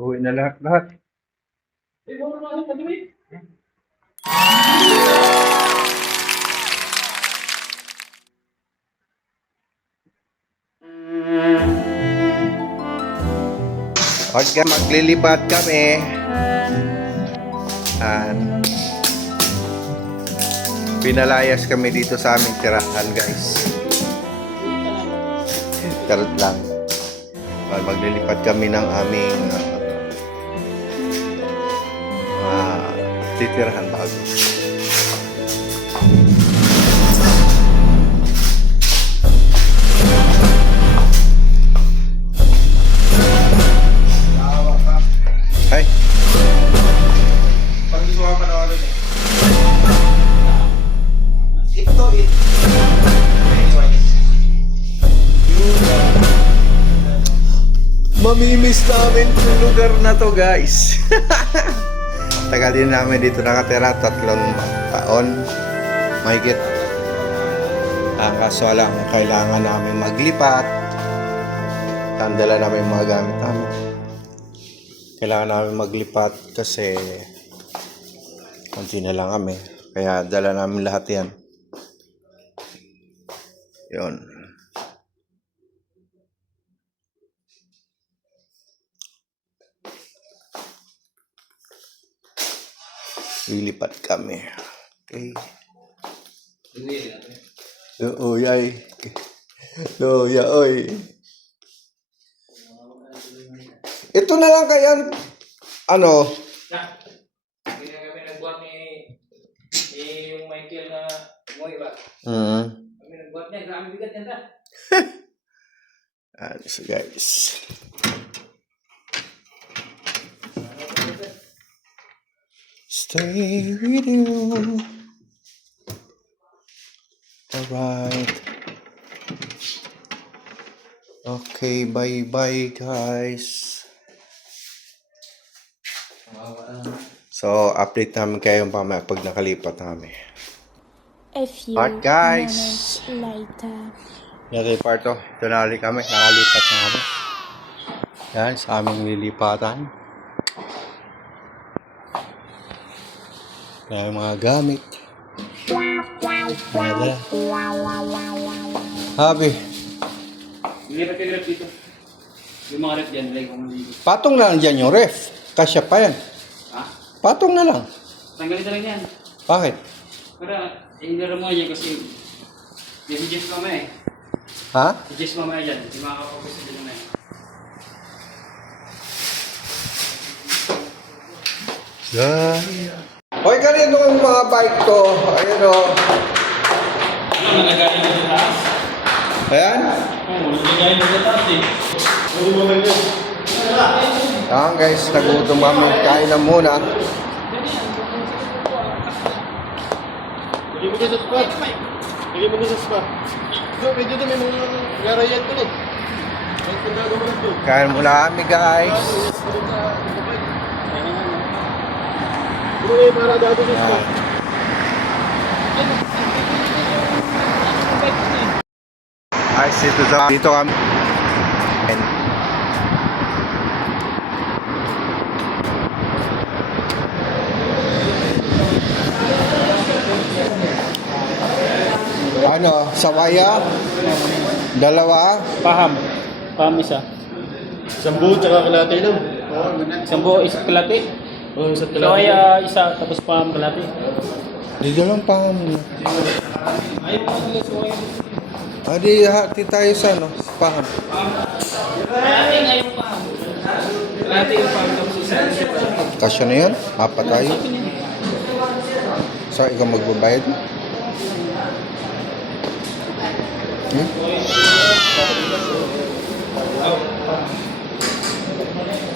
Uwi na lahat. Pagka maglilipat kami, pinalayas kami dito sa aming tirahan, guys. Charot lang. Maglilipat kami ng aming titirahan bago. Ay. Pag gusto ka panoorin eh. Ito it. Anyways. Mamimiss namin yung lugar na to, guys. Tagal din namin dito nakatira, 3 taon. Mahigit. Kaso lang, kailangan namin maglipat. Tandala namin yung mga gamit namin. Kailangan namin maglipat kasi konti na lang kami. Kaya dala namin lahat yan. Yun. Lilipat kami. Okay. Oo, yay. Oo, oy. Ito na lang kaya, ano? Kami nagbuhat ni yung Michael na Moy ba? Kami nagbuhat niya, grabe bigat niya ta. So guys. Stay with you. Alright. Okay, bye-bye guys. So, update namin kayo pamaya pag nakalipat namin. A few Alright guys. moments later. Nakalipat to. Ito na ulit kami. Nakalipat na kami. Yan, sa aming lilipatan. Yan yung mga gamit. Nada. Habi. Lipat kayo ref dito. Yung mga ref dyan, like kung dito. Patong na lang dyan yung ref. Kasya pa yan. Ha? Patong na lang. Tanggalin na lang yan. Bakit? Para, ilaro mo yan kasi yung Jess mamaya eh. Ha? Si Jess mamaya dyan. Yung mga kapapos sa dyan mamaya. Yan. Hoy, kanino yung mga bike to? Ayan o. Ano, nagagaling mo sa taas? Ayan. Oo, nagagaling mo sa taas eh. Oo, mamaya yun. Ayan guys, nagutom kami. Kain na muna. Lagi mo din sa spot. Lagi mo din sa spot. Medyo doon may mga garayan ko doon. May pagkagawa mo doon. Kain muna kami guys. Doon may para dado sa spot. Ay, dito kami. Ano, sawaya? Dalawa? Paham. Paham isa. Sambu tsaka kalate lang. Sambo isa kalate. Oo, sa So kalate. ay isa tapos paham kalate. Dito lang pa kami. Ayaw ko sila so ayaw. Adi, hati tayo sa ano, paham. Kalate ngayon paham. Kalate yung paham tapos isa. Kasya na yan? Apat tayo. So, ikaw magbabayad?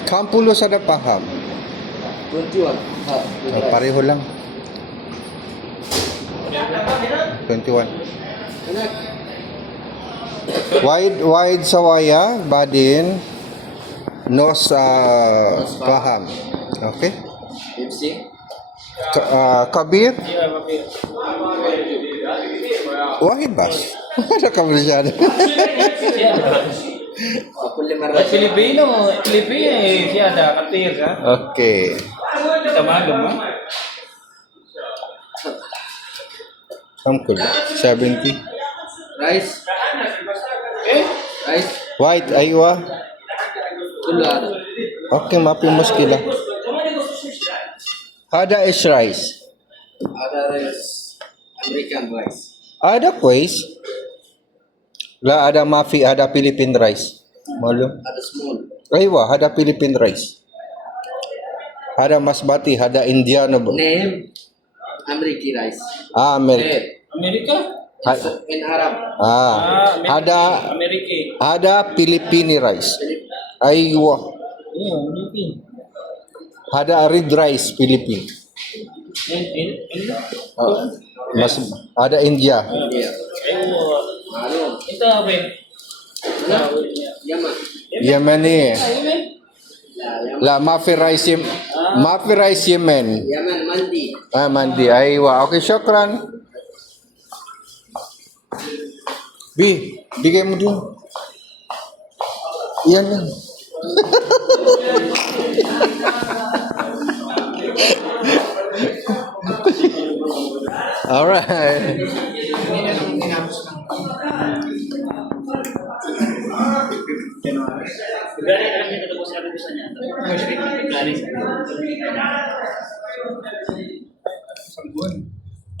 Kampulo sa napaham. 21. Pareho lang. 21. Wide sawaya, badin, nose paham. Okay? Pepsi? Kabir, Iya, papi. wahid bas. Ada kabir siya. Filipino siya ada katir ka. Okay. Tamagam mo. Samkul. 70. Rice. Rice. White, aywa. Ular. Okay, mapi muskila. Ada is rice. Ada rice. American rice. Ada kuis. La ada mafi, ada Philippine rice. Malum. Ada small. Aywa, ada Philippine rice. Ada masbati, ada Indiano. Name. American rice. Amerika. Amerika? In Arab. Ada Amerika. ada Philippine rice. Aywa. Iya, Amerika. Ada red rice Philippine. Mas ada India. Iya. Ayo. Itu apa? Yaman. Yemeni. La mafi rice Yemen. Yaman mandi. Mandi. Aywa. Okay, syukran. Bigay mo dun. Yan lang. Alright.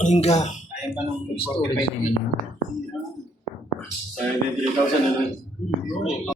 Lingga. Sayang din 3,000 ano.